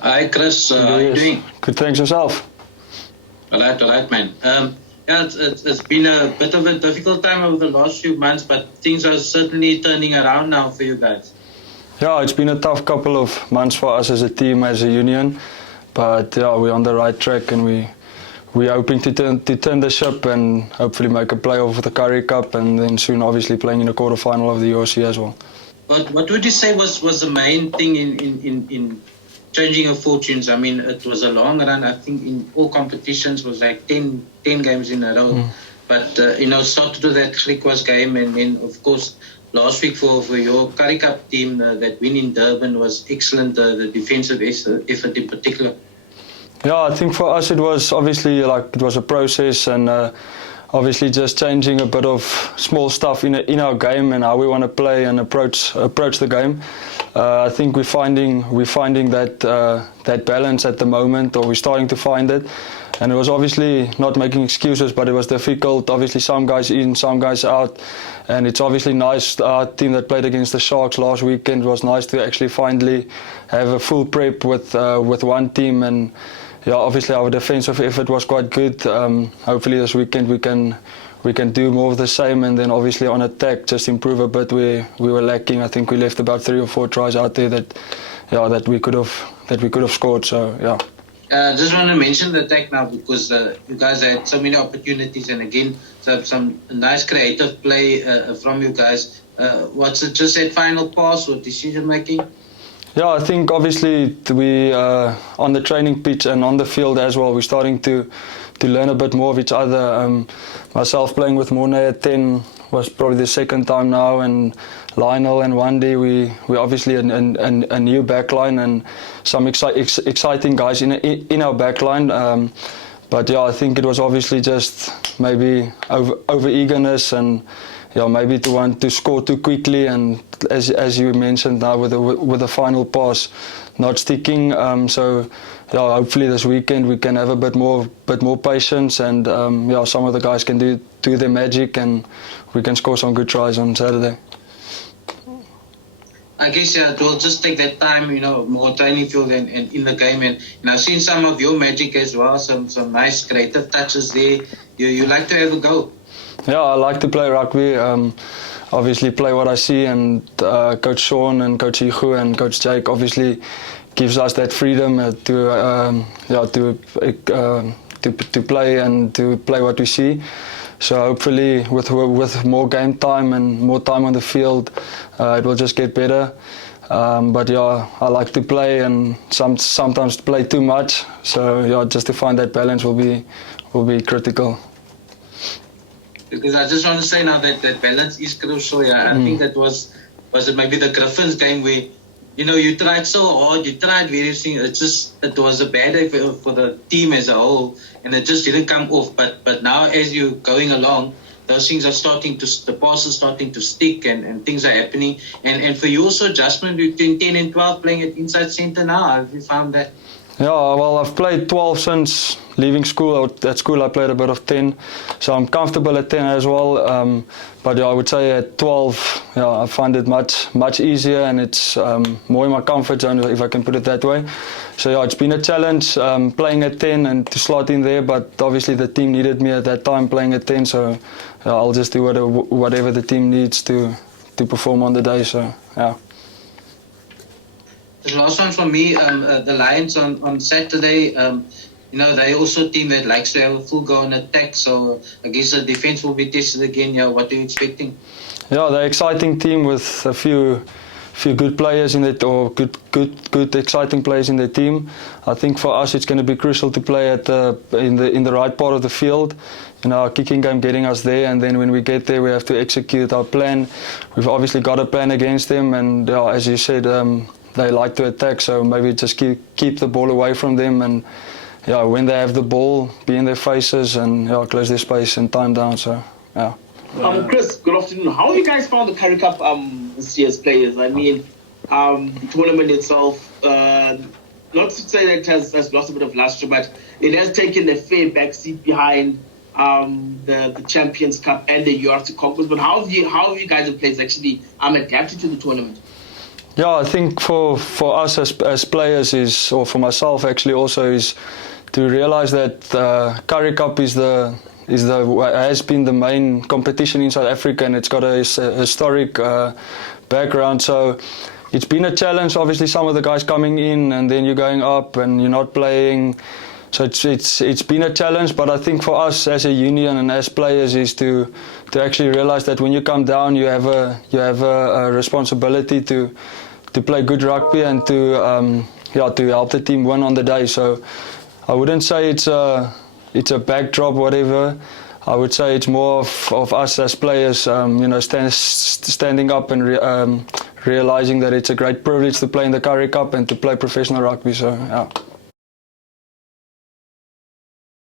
Hi Chris, how are you doing? Good, thanks yourself. All right, man. Yeah, it's been a bit of a difficult time over the last few months, but things are certainly turning around now for you guys. Yeah, it's been a tough couple of months for us as a team, as a union, but yeah, we're on the right track and we're hoping to turn the ship and hopefully make a playoff for the Currie Cup and then soon obviously playing in the quarterfinal of the URC as well. But what would you say was the main thing in changing your fortunes? I mean, it was a long run. I think in all competitions was like 10 games in a row. But, started with that Griquas game and then, of course, last week for your Currie Cup team, that win in Durban was excellent, the defensive effort in particular. Yeah, I think for us it was obviously it was a process and obviously just changing a bit of small stuff in our game and how we want to play and approach the game. I think we're finding that balance at the moment, or we're starting to find it. And it was obviously not making excuses, but it was difficult. Obviously, some guys in, some guys out, and it's obviously nice. Our team that played against the Sharks last weekend was nice to actually finally have a full prep with one team. And yeah, obviously our defensive effort was quite good. Hopefully this weekend we can do more of the same, and then obviously on attack just improve a bit. We were lacking. I think we left about 3 or 4 tries out there that we could have scored. So yeah. I just want to mention the attack now because you guys had so many opportunities, and again some nice creative play from you guys. What's it, just that final pass or decision making? Yeah, I think obviously we on the training pitch and on the field as well, we're starting to learn a bit more of each other. Myself playing with Morne at 10 was probably the second time now, and Lionel and Wendy, we obviously a new backline and some exciting guys in our backline. But yeah, I think it was obviously just maybe over eagerness and maybe to want to score too quickly, and as you mentioned now with the final pass not sticking. So yeah, hopefully this weekend we can have a bit more patience, and some of the guys can do their magic and we can score some good tries on Saturday. I guess it will just take that time, more training field and in the game. And I've seen some of your magic as well, some nice creative touches there. You like to have a go. Yeah, I like to play rugby. Obviously play what I see, and Coach Sean and Coach Igu and Coach Jake obviously gives us that freedom to play and to play what we see. So hopefully with more game time and more time on the field, it will just get better. But yeah, I like to play and sometimes play too much. So yeah, just to find that balance will be critical. Because I just want to say now that balance is crucial. Yeah. I think that was it maybe the Griffins game where you tried so hard, you tried various things. It was a bad day for the team as a whole, and it just didn't come off. But now as you're going along, those things are the pass is starting to stick, and things are happening. And for you also adjustment between 10 and 12 playing at inside centre now, have you found that? Yeah, well, I've played 12 since leaving school. At school I played a bit of 10, so I'm comfortable at 10 as well. But yeah, I would say at 12, I find it much easier, and it's more in my comfort zone, if I can put it that way. So yeah, it's been a challenge playing at 10 and to slot in there, but obviously the team needed me at that time playing at 10, so I'll just do whatever the team needs to perform on the day. So yeah. The last one for me, the Lions on Saturday, they're also a team that likes to have a full go on attack, so I guess the defense will be tested again. Yeah, what are you expecting? Yeah, they're an exciting team with a few good players in it, or good exciting players in their team. I think for us it's going to be crucial to play in the right part of the field. Our kicking game getting us there, and then when we get there we have to execute our plan. We've obviously got a plan against them, and as you said, they like to attack, so maybe just keep the ball away from them, and when they have the ball, be in their faces and close their space and time down. So yeah. Chris, good afternoon. How have you guys found the Currie Cup this year's players? I mean, the tournament itself, not to say that it has lost a bit of luster, but it has taken a fair backseat behind the Champions Cup and the URC Conference. But how have you guys in place actually adapted to the tournament? Yeah, I think for us as players is, or for myself actually also, is to realise that Currie Cup has been the main competition in South Africa, and it's got a historic background. So it's been a challenge. Obviously, some of the guys coming in, and then you're going up, and you're not playing. So it's been a challenge. But I think for us as a union and as players is to actually realise that when you come down, you have a responsibility to play good rugby and to help the team win on the day. So I wouldn't say it's a backdrop, whatever. I would say it's more of us as players, standing up and realising that it's a great privilege to play in the Currie Cup and to play professional rugby. So yeah.